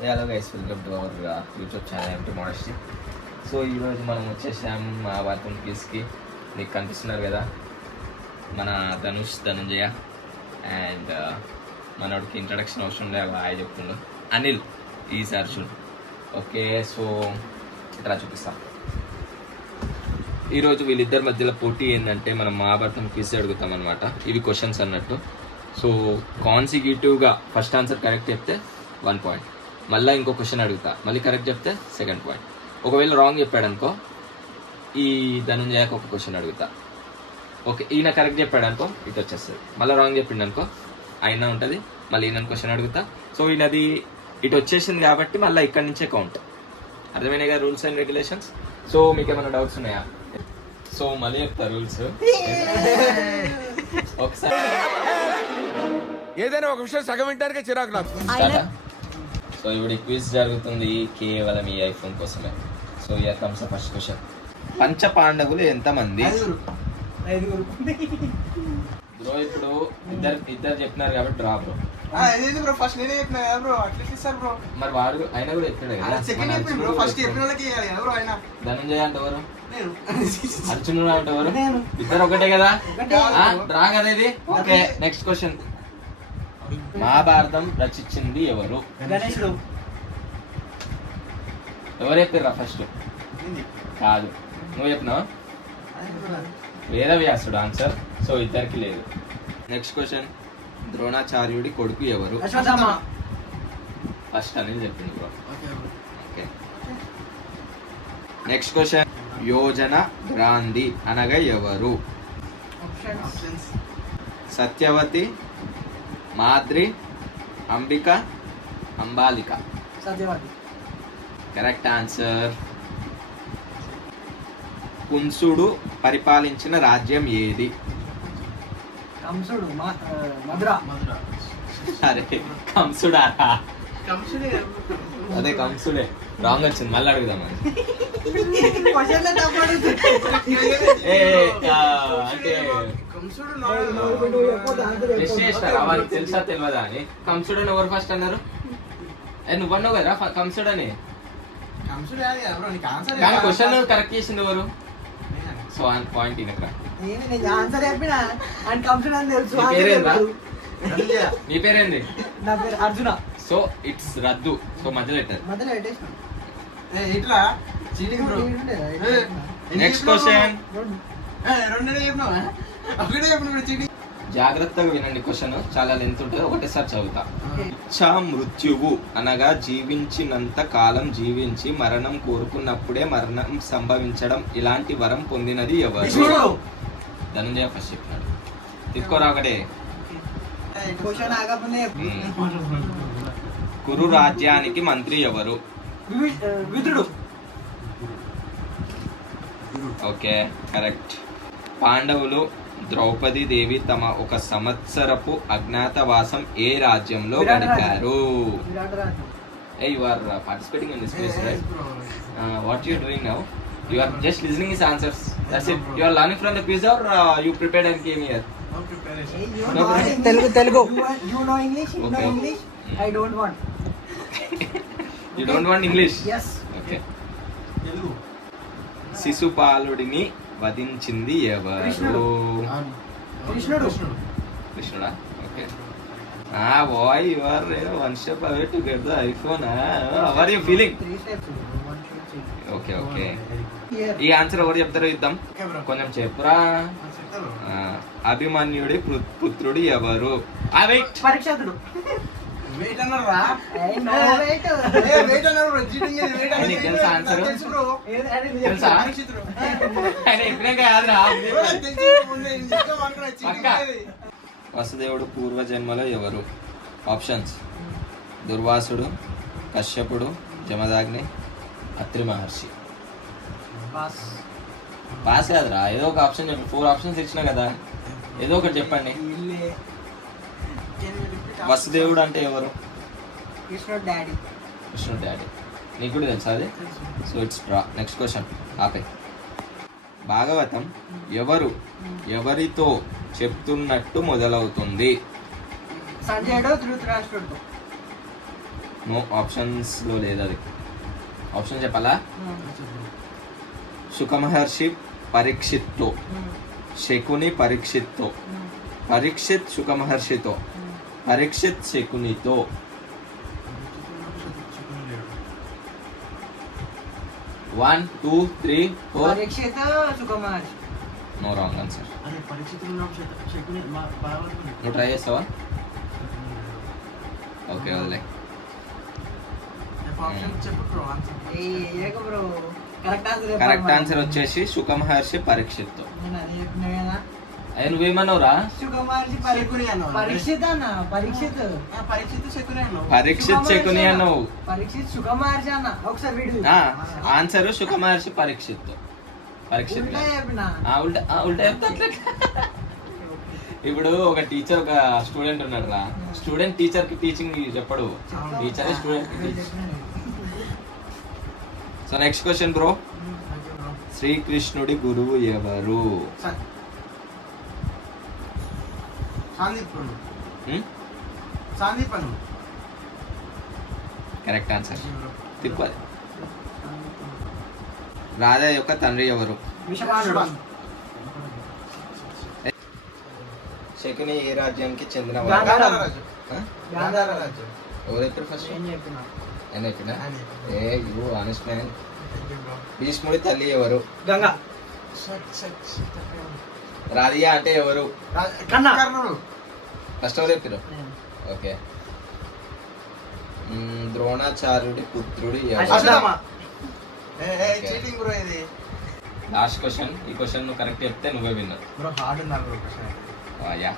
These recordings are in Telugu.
Hello guys, welcome to our YouTube channel empty modesty. So ఈరోజు మనం వచ్చేసాం మహాభారతం క్విజ్కి. మీకు కనిపిస్తున్నారు కదా మన ధనుంజయ అండ్ మనోడికి ఇంట్రడక్షన్ అవసరం లేదు, హాయ్ చెప్తుండు. Anil is Arjun. Okay, so ఇట్లా చూపిస్తాం. ఈరోజు వీళ్ళిద్దరి మధ్యలో పోటీ ఏంటంటే మనం మహాభారతం క్విజ్ అడుగుతాం అనమాట. ఇవి క్వశ్చన్స్ అన్నట్టు. సో కాన్సిక్యూటివ్గా ఫస్ట్ ఆన్సర్ కరెక్ట్ చెప్తే 1 పాయింట్, మళ్ళీ ఇంకో క్వశ్చన్ అడుగుతా, మళ్ళీ కరెక్ట్ చెప్తే 2nd పాయింట్. ఒకవేళ రాంగ్ చెప్పాడనుకో ఈ ధనుంజయకు ఒక క్వశ్చన్ అడుగుతా. ఓకే, ఈయన కరెక్ట్ చెప్పాడనుకో ఇటు వచ్చేస్తుంది. మళ్ళీ రాంగ్ చెప్పిండనుకో అయినా ఉంటుంది, మళ్ళీ ఈయన క్వశ్చన్ అడుగుతా. సో ఈయనది ఇటు వచ్చేసింది కాబట్టి మళ్ళీ ఇక్కడి నుంచే కౌంట్. అర్థమైనాయి కదా రూల్స్ అండ్ రెగ్యులేషన్స్. సో మీకు ఏమైనా డౌట్స్ ఉన్నాయా? సో మళ్ళీ చెప్తా రూల్స్ ఒకసారి. ఏదైనా ఒక విషయం సగం వింటానికే చిరాకు నాకు. సో ఇప్పుడు ఈ క్విజ్ జరుగుతుంది కేవలం ఈ ఐఫోన్ కోసమే. So year comes first question. పంచ పాండవులు ఎంతమంది? బ్రో ఇప్పుడు ఇద్దరు చెప్పినారు కాబట్టి డ్రా బ్రో. బ్రో ఫస్ట్ నేనే చెప్పినా కదా బ్రో, అట్లా ఇస్తారు బ్రో. మరి వాడు అయినా కూడా చెప్పాడు కదా. సెకండ్ చెప్పి బ్రో, ఫస్ట్ చెప్పిన వాళ్ళకి ఇవ్వాలి కదా బ్రో. ఆయన ధనంజయ అంటే ఎవరు? నేను. అర్జునుడు అంటే ఎవరు? ఇద్దరు ఒకటే కదా, డ్రా కదా ఇది. Okay, next question. మహాభారతం రచించింది ఎవరు? గణేశుడు. ఎవరు చెప్పారా ఫస్ట్? కాదు, నువ్వు చెప్పినావు. వేదవ్యాసుడు ఆన్సర్. సో ఇద్దరికి లేదు. Next question. ద్రోణాచార్యుడి కొడుకు ఎవరు? ఫస్ట్ అనేది చెప్పింది bro. Okay, next question. Yojanagandhi అనగా ఎవరు? సత్యవతి, మాద్రి, అంబిక, అంబాలిక. సత్యవతి. Correct answer. కుంసుడు పరిపాలించిన రాజ్యం ఏది? కంసుడు. మధుర. అరే కంసుడా? అదే కంసుడే. రాంగ్ వచ్చింది, మళ్ళీ అడుగుదాం. అంటే తెలుసా తెలియదా అని. కంసుడు అని ఎవరు ఫస్ట్ అన్నారు? నువ్వన్నావు కదా కంసుడు అని. కానీ క్వశ్చన్ కరెక్ట్ చేసింది ఎవరు? సో పాయింట్ ఇక నీ పేరేంది? నా పేరు అర్జున. సో ఇట్స్ రద్దు. సో మధ్యలో పెట్టారు. Next question. జాగ్రత్తగా వినండి, క్వశ్చన్ చాలా లెంత్ ఉంటుంది, ఒకటేసారి చదువుతా. ఇచ్చా మృత్యువు అనగా జీవించినంత కాలం జీవించి మరణం కోరుకున్నప్పుడే మరణం సంభవించడం. ఇలాంటి వరం పొందినది ఎవరు? ధనంజయ ఫస్ట్ చెప్పినాడు. తిక్కోరా ఒకటే. కురు రాజ్యానికి మంత్రి ఎవరు? విదురుడు. Okay, correct. పాండవులు ద్రౌపది దేవి తమ 1 సంవత్సరపు అజ్ఞాతవాసం ఏ రాజ్యంలో గడిపారు? You are participating in this quiz, right? What you are doing now? You are just listening his answers. That's it. You are learning from the quiz or you prepared and came here? Telugu. You know English? You know English? I don't want. You don't want English? Yes. Okay. Telugu. శిశుపాలుడిని వధించింది ఎవరు? కృష్ణుడా? Okay. Boy, you are one step away to get the iPhone. How are you feeling? Okay okay. ఈ ఆన్సర్ ఎవరు చెప్తారో ఇద్దాం. కొంచెం చెప్పురా. అభిమన్యుడి పుత్రుడు ఎవరు? పరీక్షితుడు. తెలుసా ఆన్సర్? తెలుసా? వసుదేవుడు పూర్వజన్మలో ఎవరు? ఆప్షన్స్. దుర్వాసుడు, కశ్యపుడు, జమదాగ్ని, అత్రి మహర్షి. పాస్ కాదురా, ఏదో ఒక ఆప్షన్ చెప్పండి. 4 ఆప్షన్స్ ఇచ్చినా కదా, ఏదో ఒకటి చెప్పండి. వసుదేవుడు అంటే ఎవరు? కృష్ణుడు డాడీ. నీకు కూడా తెలుసా అది? So it's draw. Next question. ఆపే. భాగవతం ఎవరితో చెప్తున్నట్టు మొదలవుతుంది? సంజయుడు ధృతరాష్ట్రుడు. నో ఆప్షన్స్లో లేదు అది. ఆప్షన్ చెప్పాలా? శుక మహర్షి పరీక్షిత్తో, శకుని పరీక్షిత్తో, పరీక్షిత్ శుక మహర్షితో, పరీక్షిత్ శకునితో. 1 2 3 4. Parikshita Sukumar. No wrong answer. అదే పరిస్థితులు శకుని బాగా నువ్వు ట్రై చేస్తావా? ఓకే వదిలే. ఆప్షన్ చెప్పు బ్రో ఆన్సర్. ఏక bro correct answer. Correct answer వచ్చేసి శుక మహర్షి పరీక్షిత్తో. నేను అదే చెప్పినా కదా. అయ్యా నువ్వేమన్నావురా? సుకుమార్ శకుని అన్నావు. పరీక్షిత్ అన్న పరీక్షిత్. పరిస్థితి శకుని అన్నావు. పరీక్షిత్ శకుని అన్నావు. పరీక్షిత్ సుకుమార్ అన్న ఒకసారి వీడు ఆన్సర్ శుక మహర్షి పరీక్షిత్తో. పరీక్షిత్ ఉల్టా చెప్పిన. ఉల్టా చెప్తా అట్లా. ఇప్పుడు ఒక టీచర్ ఒక స్టూడెంట్ ఉన్నాడు రా. స్టూడెంట్ టీచర్ కి టీచింగ్ చెప్పడు, టీచర్ స్టూడెంట్ కి teach. So next question bro. శ్రీకృష్ణుడి గురువు ఎవరు? సాందీప్ అను. Correct answer. తిరుపతి. రాధా యొక్క తండ్రి ఎవరు? విషపానుడు. శకుని ఏ రాజ్యానికి చెందిన గాంధార. గాంధార రాజ్యం. ఎవరైతే ఫస్ట్ ఏం చెప్పిన? అయినా ఏ యూ ఆనెస్ట్ మ్యాన్. భీష్ముడి తల్లి ఎవరు? గంగా. రాధియా అంటే ఎవరు? కన్నా. కర్ణుడు. ఫస్ట్ ఎవరు చెప్పారు? ఓకే. ద్రోణాచార్యుడి పుత్రుడు ఎవరు? అశ్వత్థామ. చీటింగ్ బ్రో ఇది. Last question. ఈ క్వశ్చన్ నువ్వు కరెక్ట్ చెప్తే నువ్వే విన్నా. బ్రో హార్డ్ ఉన్నారు బ్రో క్వశ్చన్. యా.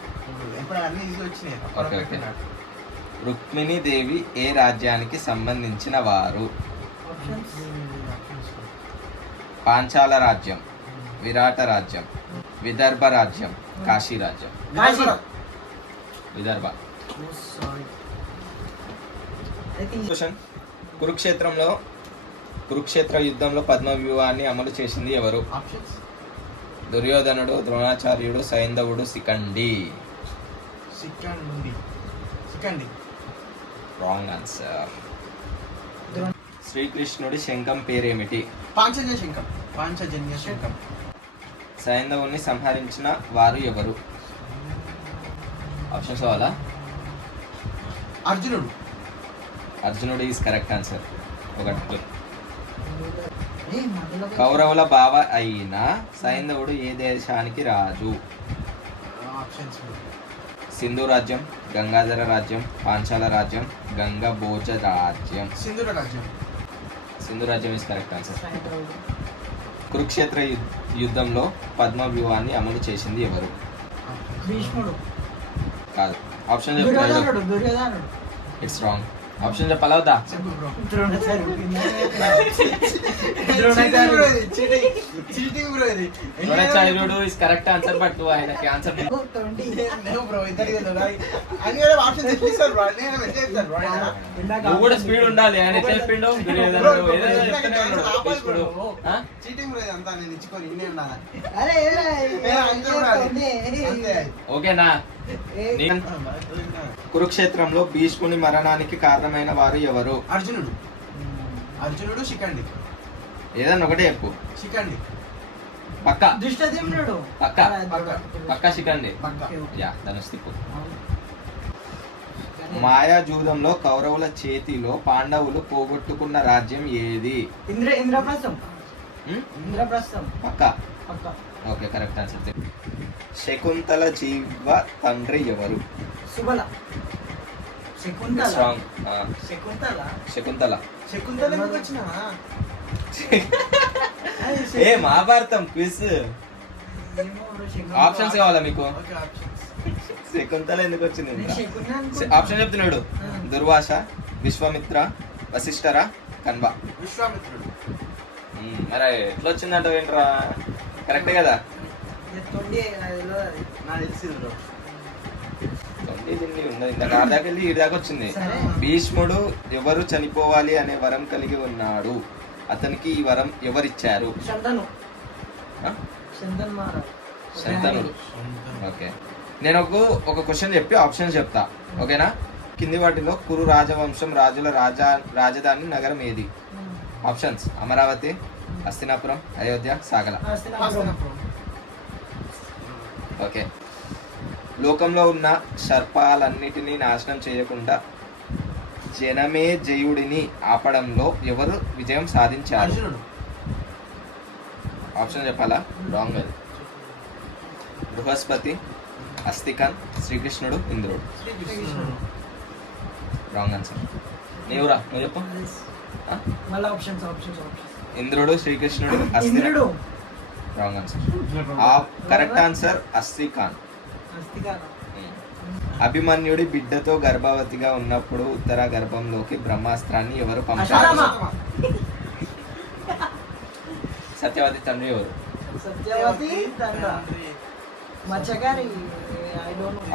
ఇప్పుడు అన్ని ఈజీ వచ్చినాయి. Okay, okay. రుక్మిణీ దేవి ఏ రాజ్యానికి సంబంధించిన వారు? పాంచాల రాజ్యం, విరాట రాజ్యం, విదర్భ రాజ్యం, కాశీ రాజ్యం. Kashi. Vidarbha. Sorry. I think question. Kurukshetra యుద్ధంలో పద్మ వ్యూహాన్ని అమలు చేసింది ఎవరు? ఆప్షన్స్. దుర్యోధనుడు, ద్రోణాచార్యుడు, సైంధవుడు, శిఖండి. సికండి. Wrong answer. శ్రీకృష్ణుడి శంఖం పేరేమిటి? పాంచజన్య శంఖం. సైంధవుని సంహరించిన వారు ఎవరు? ఆప్షన్స్ కావాలా? అర్జునుడు. అర్జునుడు ఈజ్ కరెక్ట్ ఆన్సర్. ఒకటి. ఏ మధ్యలో కౌరవుల బావ అయిన సైంధవుడు ఏ దేశానికి రాజు? ఆప్షన్స్. సింధు రాజ్యం, గంగాధర రాజ్యం, పాంచాల రాజ్యం, గంగభోజ రాజ్యం. సింధుర రాజ్యం. సింధు రాజ్యం ఇస్ కరెక్ట్ ఆన్సర్. కురుక్షేత్ర యుద్ధంలో పద్మ వ్యూహాన్ని అమలు చేసింది ఎవరు? భీష్ముడు. కాదు. ఆప్షన్ చెప్పలేదు. దుర్యోధనుడు. It's wrong. ఆప్షన్ చెప్పాలా వద్దా? చెప్పు బ్రో. చీటింగ్ బ్రో ఇది. ద్రోణాచార్యుడు ఇస్ కరెక్ట్ ఆన్సర్. బట్ ఆయనకి ఆన్సర్ బ్రో ఇద్దరికి అన్ని ఆప్షన్స్ ఇస్తారు బ్రో. నేను మెసేజ్ బ్రో. నువ్వు కూడా స్పీడ్ ఉండాలి. ఆయన ఎట్లా చెప్పిండు? దుర్యోధనుడు ఏదో చెప్తూనే ఉన్నాడు. భీష్ముడు. ఆ? చీటింగ్ బ్రో ఇదంతా నేను ఇచ్చుకొని ఇన్నే ఉండాలి. అరే ఓకేనా? కురుక్షేత్రంలో భీష్ముని మరణానికి కారణమైన వారు ఎవరు? అర్జునుడు శిఖండి. ఏదన్నా ఒకటే చెప్పు. శిఖండి. పక్క దుష్టదిమ్నుడు. పక్క శిఖండి. పక్క. యా, ధనుష్ తిప్పు. మాయాజూదంలో కౌరవుల చేతిలో పాండవులు పోగొట్టుకున్న రాజ్యం ఏది? ఇంద్రప్రస్థం. హ్మ్? ఇంద్రప్రస్థం. పక్క. Okay, correct answer. శకుంతల జీవ తండ్రి ఎవరు? సుబల. శకుంతల. స్ట్రాంగ్. శకుంతల. శకుంతల ఎందుకు వచ్చినావా? ఏ మహాభారతం క్విజ్. ఆప్షన్స్ కావాలా మీకు? Okay options. శకుంతల ఎందుకు వచ్చింది? ఆప్షన్ చెప్తున్నాడు. దుర్వాస, విశ్వామిత్ర, వశిష్ఠర, కన్వ. విశ్వామిత్రుడు. మరి ఎట్లా వచ్చిందంట ఏంట్రా? కరెక్టే కదా? నాకు తెలిసింది బ్రో. ఉన్నది ఇందాక ఆదాకెళ్ళి ఈ దాకా వచ్చింది. భీష్ముడు ఎవరు చనిపోవాలి అనే వరం కలిగి ఉన్నాడు? అతనికి ఈ వరం ఎవరిచ్చారు? శంతనుడు. ఓకే, నేను ఒక క్వశ్చన్ చెప్పి ఆప్షన్స్ చెప్తా. ఓకేనా? కింది వాటిలో కురు రాజవంశం రాజుల రాజధాని నగరం ఏది? ఆప్షన్స్: అమరావతి, హస్తినాపురం, అయోధ్య, సాగల. ఓకే. లోకంలో ఉన్న సర్పాలన్నిటినీ నాశనం చేయకుండా జనమే జయుడిని ఆపడంలో ఎవరు విజయం సాధించారు? ఆప్షన్ చెప్పాలా? రాంగ్ అది. బృహస్పతి, అస్తికన్, శ్రీకృష్ణుడు, ఇంద్రుడు. Wrong answer. నీవురా, నువ్వు చెప్పు. మళ్ళీ ఆప్షన్స్. ఇంద్రుడు, శ్రీకృష్ణుడు, అస్తినుడు. Wrong answer. కరెక్ట్ ఆన్సర్ అస్తికాన్. అభిమన్యుడి బిడ్డతో గర్భవతిగా ఉన్నప్పుడు ఉత్తర గర్భంలోకి బ్రహ్మాస్త్రాన్ని ఎవరు పంపారు? సత్యవతి తండ్రి ఎవరు? సత్యవతి మత్స్యకారి.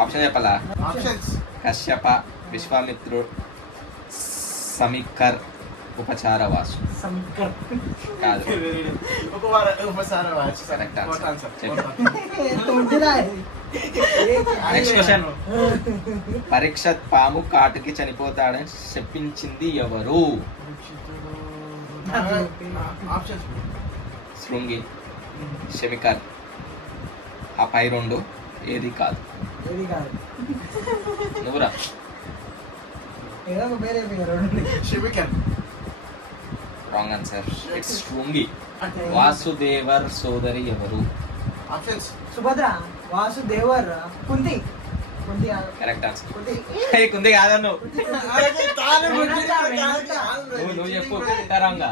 ఆప్షన్ చెప్పాలా? ఆప్షన్స్: కశ్యప, విశ్వామిత్రుడు, సమీకర్, ఉపచారవాసు. కాదు. Correct answer. Next question. Parikshat పాము కాటుకి చనిపోతాడని చెప్పించింది ఎవరు? శృంగి, శమికర్. ఆ పై రెండు ఏది కాదు? నువ్వురా. Wrong answer. It's Shringi. Vasudevar సోదరి ఎవరు? Options: Subhadra, Vasudevar, Kunti. Correct answer. Kunti కాదన్ను. నువ్వు చెప్పు. రాంగా.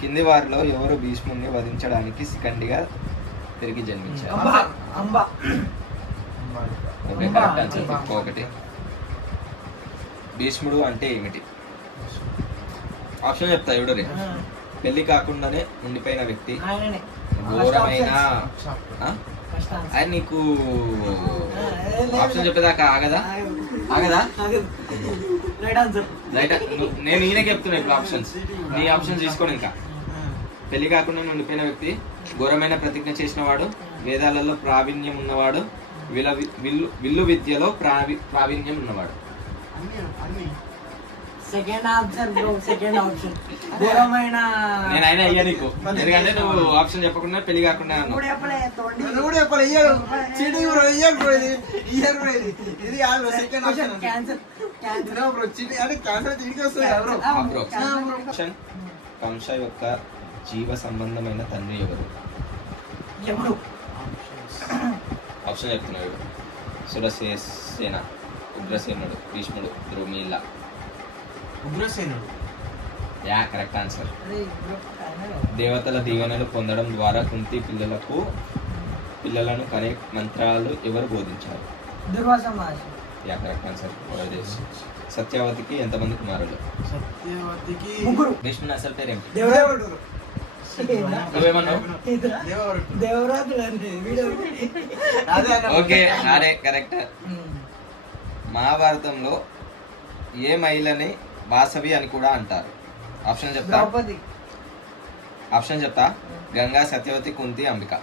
కింది వారిలో ఎవరు భీష్ముని వధించడానికి శిఖండిగా తిరిగి జన్మించారు? Okay, correct answer. ఒకటి. భీష్ముడు అంటే ఏమిటి? ఆప్షన్ చెప్తా ఎవడు రే. పెళ్లి కాకుండానే ఉండిపోయిన వ్యక్తి, ఘోరమైన నీకు ఆప్షన్ చెప్పేదాకా ఆగదా? రైట్. నేను ఈయన చెప్తున్నా ఇప్పుడు ఆప్షన్స్. నీ ఆప్షన్ తీసుకోండి. ఇంకా పెళ్లి కాకుండా ఉండిపోయిన వ్యక్తి, ఘోరమైన ప్రతిజ్ఞ చేసిన వాడు, వేదాలలో ప్రావీణ్యం ఉన్నవాడు, విల్లు విద్యలో ప్రావీణ్యం ఉన్నవాడు. Second answer bro. Second option ఘోరమైన. నేను అయినా అయ్యా నీకు, ఎందుకంటే నువ్వు ఆప్షన్ చెప్పకుండా పెళ్లి కాకుండా అన్నావు. కంస యొక్క జీవ సంబంధమైన తండ్రి ఎవరు? ఆప్షన్ చెప్తున్నాడు. సురసేన, ఉగ్రసేనుడు, భీష్ముడు, ద్రోమీల. ఉగ్రసేనుడు. Yeah, correct answer. దేవతల దీవెనలు పొందడం ద్వారా కుంతి పిల్లలను కనే మంత్రాలు ఎవరు బోధించారు? Durvasa Maharshi. Yeah, correct answer. సత్యవతికి ఎంతమంది కుమారులు? సత్యవతికి ముగ్గురు. భీష్ముని అసలు పేరేంటి? దేవరాజు. నువ్వేమన్నావు? ఓకే, అరే కరెక్ట్. మహాభారతంలో ఏ మహిళని వాసవి అని కూడా అంటారు? ఆప్షన్ చెప్తా. ఆప్షన్ చెప్తా. గంగా, సత్యవతి, కుంతి, అంబిక.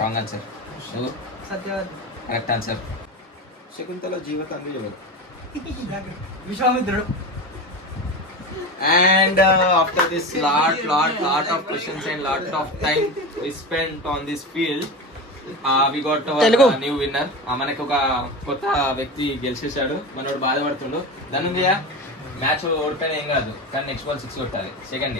Wrong answer. నువ్వు? సత్యవతి. Correct answer. శకుంతల జీవ తండ్రి ఎవరు? విశ్వామిత్రుడు. And after this lot of questions and lot of time we spent on this field, we got our new winner. మనకి ఒక కొత్త వ్యక్తి గెలిచేశాడు. మనోడు బాధపడుతుండు. ధనుంజయ, మ్యాచ్ ఓడిపోయినా ఏం కాదు, కానీ నెక్స్ట్ బాల్ 6 కొట్టాలి. సెకండ్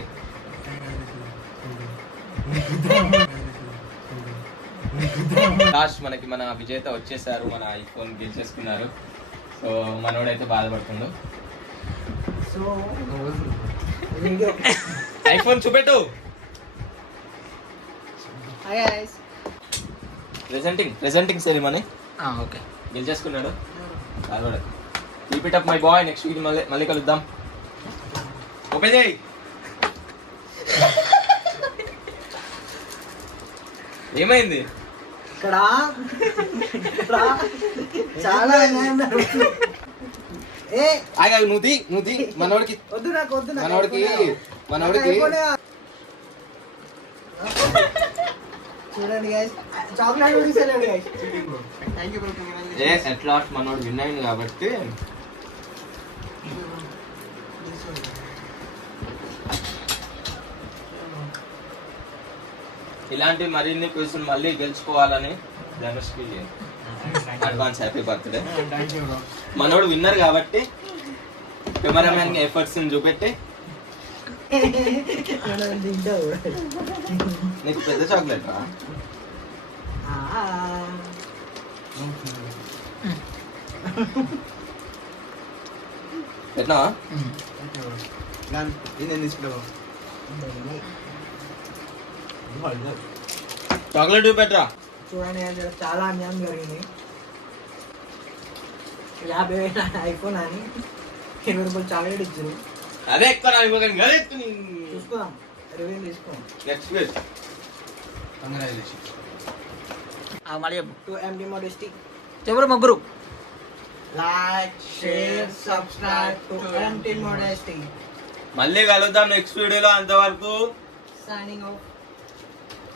లాస్ట్ మనకి మన విజేత వచ్చేసారు. మన ఐఫోన్ గెలిచేసుకున్నారు. సో మనోడైతే బాధపడుతుండు. సో ఐఫోన్ చూపెట్టు. Presenting ceremony. ఓకే, గెలిచేసుకున్నాడు. Keep it up my boy. Next week మళ్ళీ కలుద్దాం. ఓపెన్ చేయి. ఏమైంది ఇక్కడ? చాలా నువ్వు మనోడికి వద్దు, నాకు వద్దు. మనోడికి చూడండి guys, చాక్లెట్ కూడా ఇస్తలేడు guys. థ్యాంక్ యూ బ్రో ఏ ఎట్లా మనోడు విన్ అయింది కాబట్టి ఇలాంటి మరిన్ని క్వశ్చన్ మళ్ళీ గెలుచుకోవాలని ధనుష్కి advance happy birthday. Thank you bro. మనోడు విన్నర్ కాబట్టి కెమెరామెన్ ఎఫర్ట్స్ చూపెట్టి మనం తింటావు. నీకు పెద్ద చాక్లెట్ రా. పెట్టినా నేను తీసుకుంటా చాక్లెట్ చూపెట్టరా. చూడండి guys, ఇక్కడ చాలా అన్యాయం జరిగింది. 50,000 ఐఫోన్ అని 20 రూపాయలు చాక్లెట్ ఇచ్చారు. అదే ఎక్కువ చూసుకుందాం, 20,000 తీసుకుందాం. Next week congratulation. మళ్ళీ టు ఎండి మోడెస్టీ ఎవరు ముగ్గురు like share subscribe to MD modesty. మళ్ళీ కలుద్దాం నెక్స్ట్ వీడియోలో. అంతవరకు సైనింగ్ ఆఫ్.